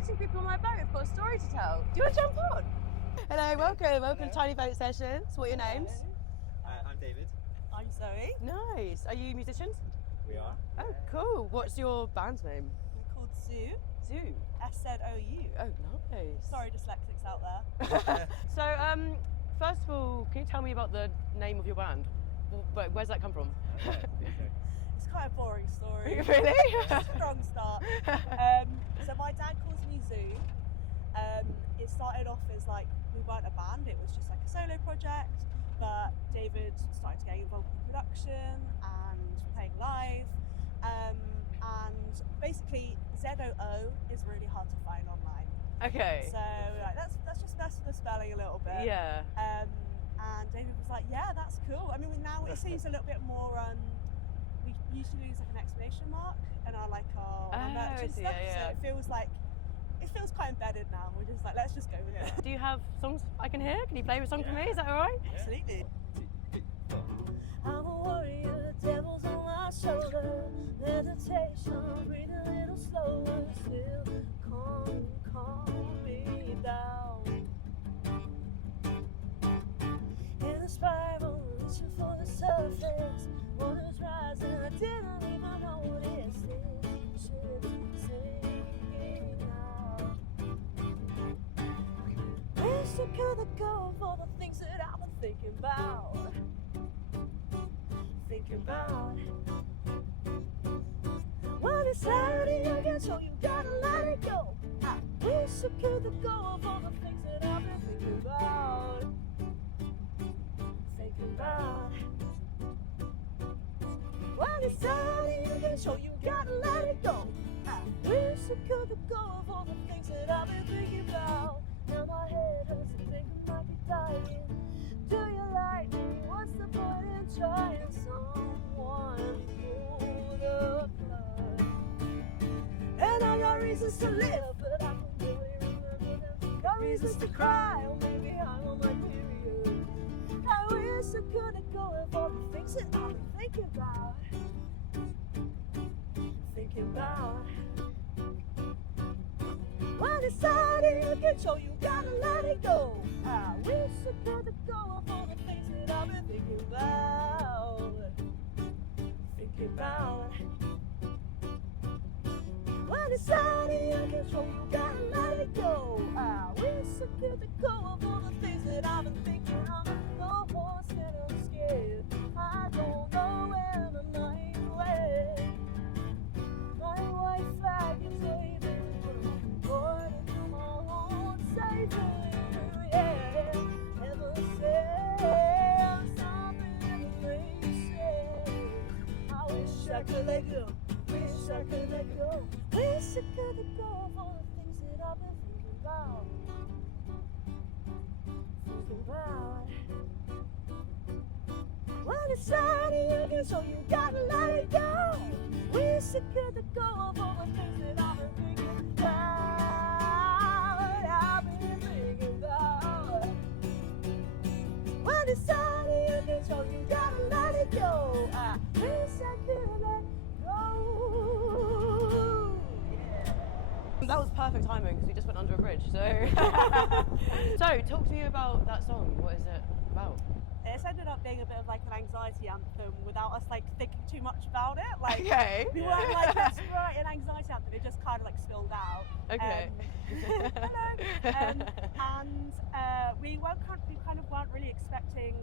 exciting people on my boat. I've got a story to tell. Do you want to jump on? Hello, welcome to Tiny Boat Sessions. What are your names? I'm David. I'm Zoe. Nice. Are you musicians? We are. Oh, cool. What's your band's name? We're called Szou. Szou. S-Z-O-U. Oh, nice. Sorry, dyslexics out there. So, first of all, can you tell me about the name of your band? Where's that come from? It's quite a boring story. Really? Strong start. So my dad calls me Szou. It started off as like, we weren't a band, it was just like a solo project, but David started getting involved in production and playing live. And basically ZOO is really hard to find online. Okay. So like, let's just mess with the spelling a little bit. Yeah. And David was like, yeah, that's cool. I mean, now it seems a little bit more, we usually use like an exclamation mark and our merch and stuff. Yeah. So it feels quite embedded now. We're just like, let's just go with it. Do you have songs I can hear? Can you play a song for me? Is that all right? Yeah. Absolutely. I'm a warrior, devil's on my shoulder. Meditation, breathe a little slower. Still calm me down. In a spiral, reaching for the surface. Water's rising, I didn't even know what it is. Singing out. Wish I could go for the things that I've been thinking about. When it's cloudy again, so you gotta let it go. I wish I could go for the things that I've been thinking about. When it's cloudy again, so you gotta let it go. I wish I could go for the things that I've been thinking about. Now my head hurts and think I might be dying. Do you like me? What's the point in trying? Someone pull the plug. And I got reasons to live, but I don't really remember them. Got reasons to cry, or maybe I'm on my period. I wish I could go for the things that I've been thinking about. When it's sunny, you can show you gotta let it go. I wish I could go for the things that I've been thinking about. When it's sunny, you can show you gotta let it go. I wish I could go for the things that I've been thinking. I'm no horse and I'm scared. I don't know where the night went. My white flag is waving, pointing to my own saving. Yeah, never said something they say. I wish I could let go. Wish I could let go. Wish I could go for the things that I've been thinking about. When it's sunny again, so you gotta let it go. Wish I could go for the things that I've been thinking about. When it's sunny again, so you gotta let it go. I wish I could let go. Yeah. That was perfect timing because we just went under a bridge. So, so talk to me about that song. What is it about? It's ended up being a bit of like an anxiety anthem without us like thinking too much about it. Like we weren't like, let's write an anxiety anthem. It just kind of like spilled out. Okay. Hello. We kind of weren't really expecting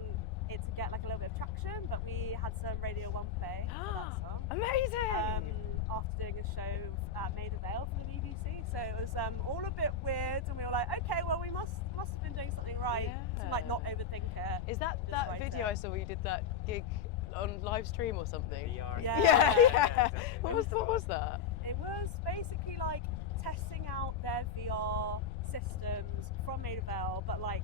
it to get like a little bit of traction, but we had some Radio 1 play for that song. Amazing! After doing a show at Maida Vale for the BBC, so it was all a bit weird, and we were like, okay, well we must have been doing something right to like not overthink it. Is that video I saw where you did that gig on live stream or something? VR. Yeah. What was that? It was basically like testing out their VR systems from Maida Vale, but like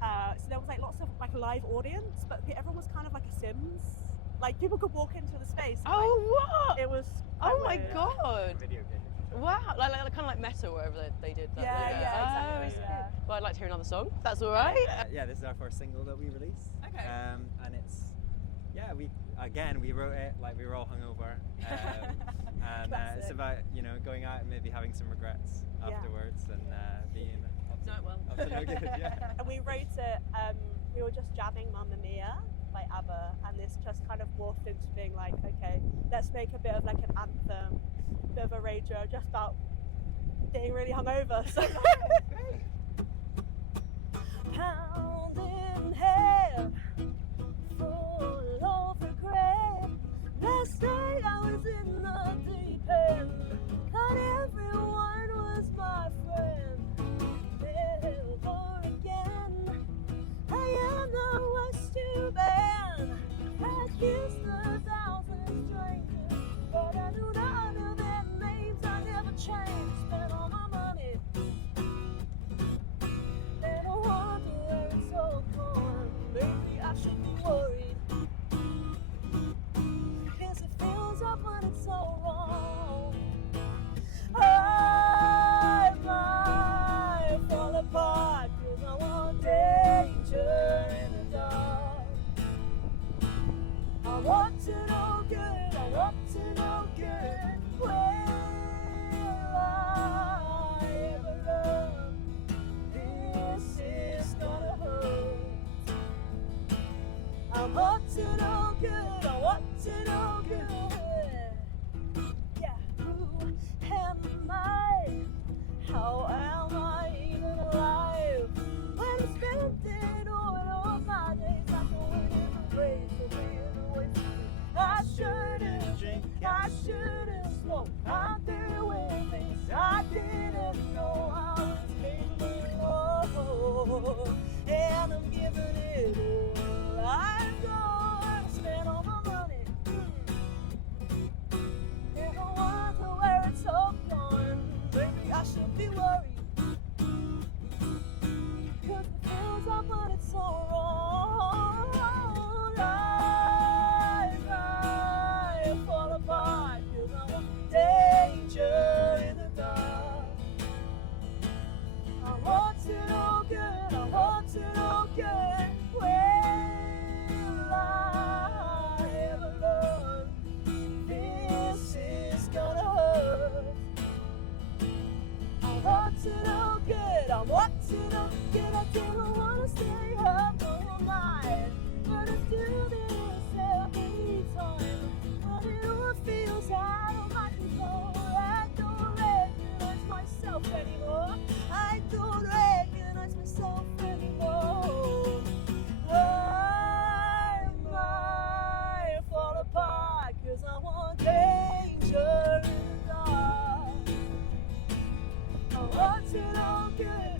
so there was like lots of like a live audience, but everyone was kind of like a Sims. Like people could walk into the space. And, what? It was. Oh my god! Video game. Wow, like kind of like Meta, wherever they did that. Yeah, exactly. Yeah. Well, I'd like to hear another song. If that's all right. Yeah, this is our first single that we released. Okay. And it's we wrote it like we were all hungover, and it's about, you know, going out and maybe having some regrets Yeah. afterwards and being Not well. up to no good. Yeah. And we wrote it, we were just jamming Mamma Mia by ABBA, and this just kind of morphed into being like, okay, let's make a bit of like an anthem, a bit of a rager, just about getting really hungover. So pounding head, full of regret. Last night I was in the deep end, and everyone was my friend. Never again, I am the worst to ban. I kissed 1,000 strangers, but I knew none of their names. I never changed, spent all my money. Never wonder where it's all gone. Maybe I should be worried, 'cause it feels up when it's so wrong. I might fall apart, 'cause I want danger in the dark. I want to know good, I want to know good. Will I ever learn? This is gonna hurt. I want to know good, I want to know good. Yeah, who am I? How am I even alive? When I'm spending all of my days after winning the race, for being away from me. I shouldn't drink, I shouldn't smoke. I'm through with things I didn't know I was capable of. And I'm giving it all I've got. Spend all my money. And I wonder where it's all gone. Maybe I should be worried, 'cause it feels like when it's so wrong. I might fall apart, 'cause I want danger in the dark. I want to know good, I want to know good. Will I ever learn? This is gonna hurt. I want to know good, I want to know good. I didn't want to stay up all night, but I do this every time. But it all feels out of my control. I don't recognize myself anymore. I don't recognize myself anymore. I might fall apart, 'cause I want danger in the dark. I want to know good,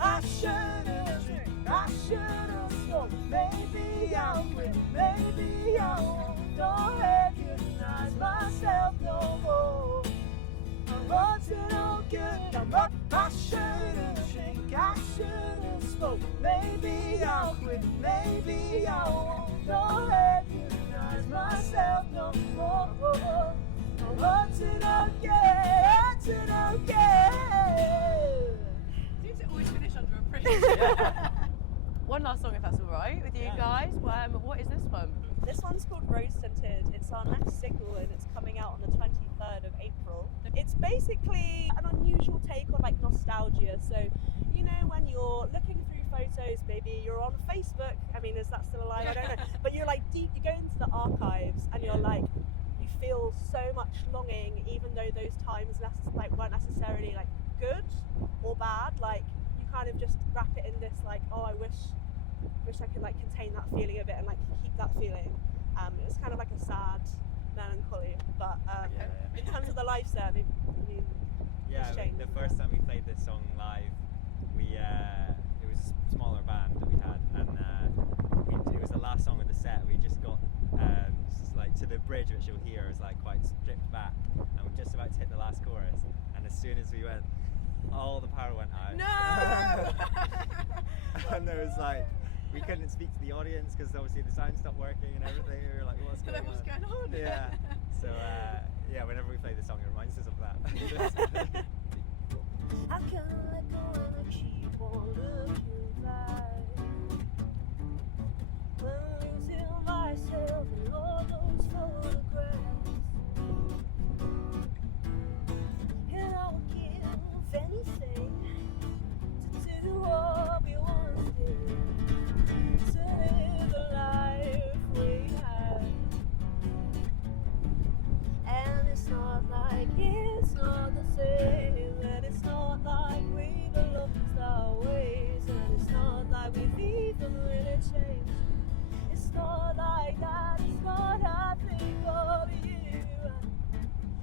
I shouldn't drink, I shouldn't smoke. Maybe I'll quit, maybe I won't. Don't recognize myself no more. I want to know good, I shouldn't drink, I shouldn't smoke. Maybe I'll quit, maybe I won't. Don't recognize myself no more. I want to know good, I want to know good. Seems to always finish under a bridge. One last song, if that's all right with you Yeah. guys. What is this one? This one's called Rose Scented. It's our next single and it's coming out on the 23rd of April. It's basically an unusual take on like nostalgia. So, you know, when you're looking through photos, maybe you're on Facebook. I mean, is that still alive? I don't know. But you're like deep, you go into the archives and you're like, you feel so much longing, even though those times weren't necessarily like good or bad. Like you kind of just wrap it in this like, oh, I wish I could like contain that feeling a bit and like keep that feeling. It's kind of like a sad melancholy, but in terms of the live set, I mean, Yeah, it's I mean, changed. the first time we played this song live, it was a smaller band that we had, and it was the last song of the set. We just got just like to the bridge, which you'll hear is like quite stripped back, and we're just about to hit the last chorus. And as soon as we went, all the power went out. No! And there was like, we couldn't speak to the audience because obviously the sound stopped working and everything. We were like, what's going on? What's going on? Yeah. So yeah, whenever we play the song, it reminds us of that. I can't let go and I keep on looking back. I'm losing myself in all those photographs. like it's not the same, and it's not like we've lost our ways, and it's not like we've even really changed. It's not like that, it's not I think of you.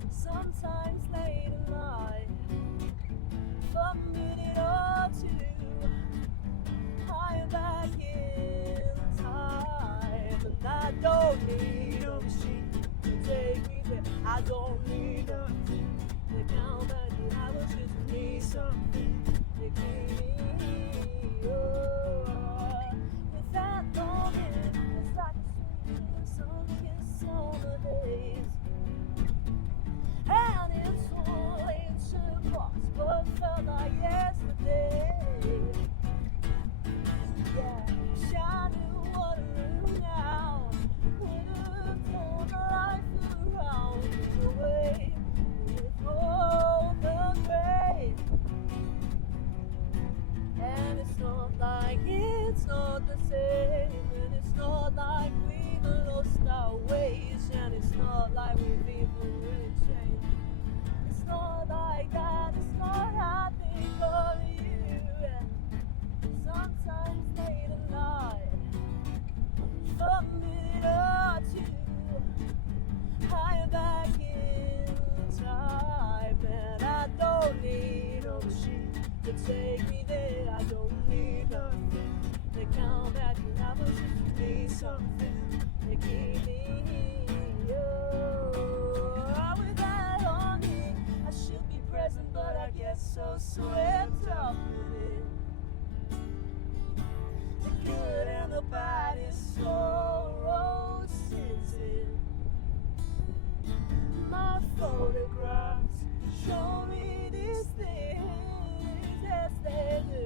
Sometimes late at night, for a minute or two, I'm back in time, and I don't need a machine to take me there. I don't need nothing to count back the hours, just need something to keep me with that longing. It's like a sweet summer days, and it's all ancient past, but felt like yesterday. Yeah, wish I knew what to do now. Would've torn my life around away with all the gray. And it's not like it's not the same, and it's not like we've lost our ways, and it's not like we've even really changed. It's not like that, it's not I think of you. Sometimes late at night, for a minute or two, I am back in time, and I don't need a machine to take me there. I don't need nothing to count back the hours, just need something to keep me with that longing. I should be present, but I get so swept up in it. The good and the bad is so tinted. My photographs show me these things as they do.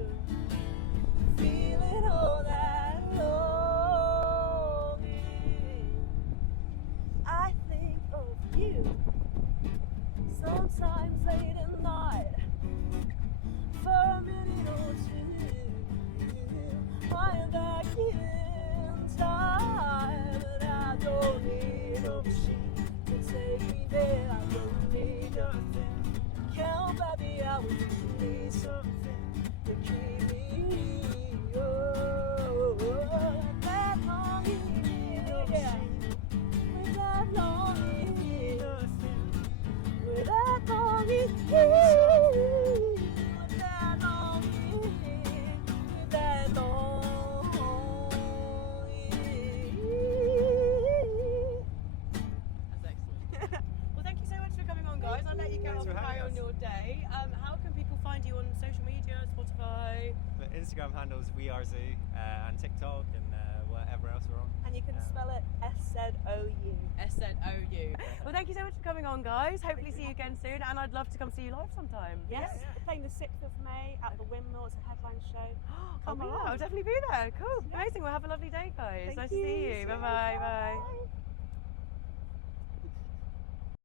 Feeling all that longing. I think of you sometimes late at night, for a minute or two. I am back in time, and I don't need a machine to take me there. I don't need nothing. Count by the hours, just need something to keep me that longing, yeah. With that longing, nothing. With that longing, with that longing, with that longing. That's excellent. Well, thank you so much for coming on, guys. I'll let you go Thanks off for and carry having on us. your day. How can people find you on social media, Spotify? The Instagram handles We Are Szou, and TikTok, and whatever else we're on. And you can spell it SZOU. SZOU. Well, thank you so much for coming on, guys. Hopefully see you again soon, and I'd love to come see you live sometime. Yes, we're playing the 6th of May at the Windmill. It's a headline show. I'll Come be there. along. I'll definitely be there. Cool. Amazing. Well, have a lovely day, guys. Thank nice to see you. you. Bye-bye. Bye.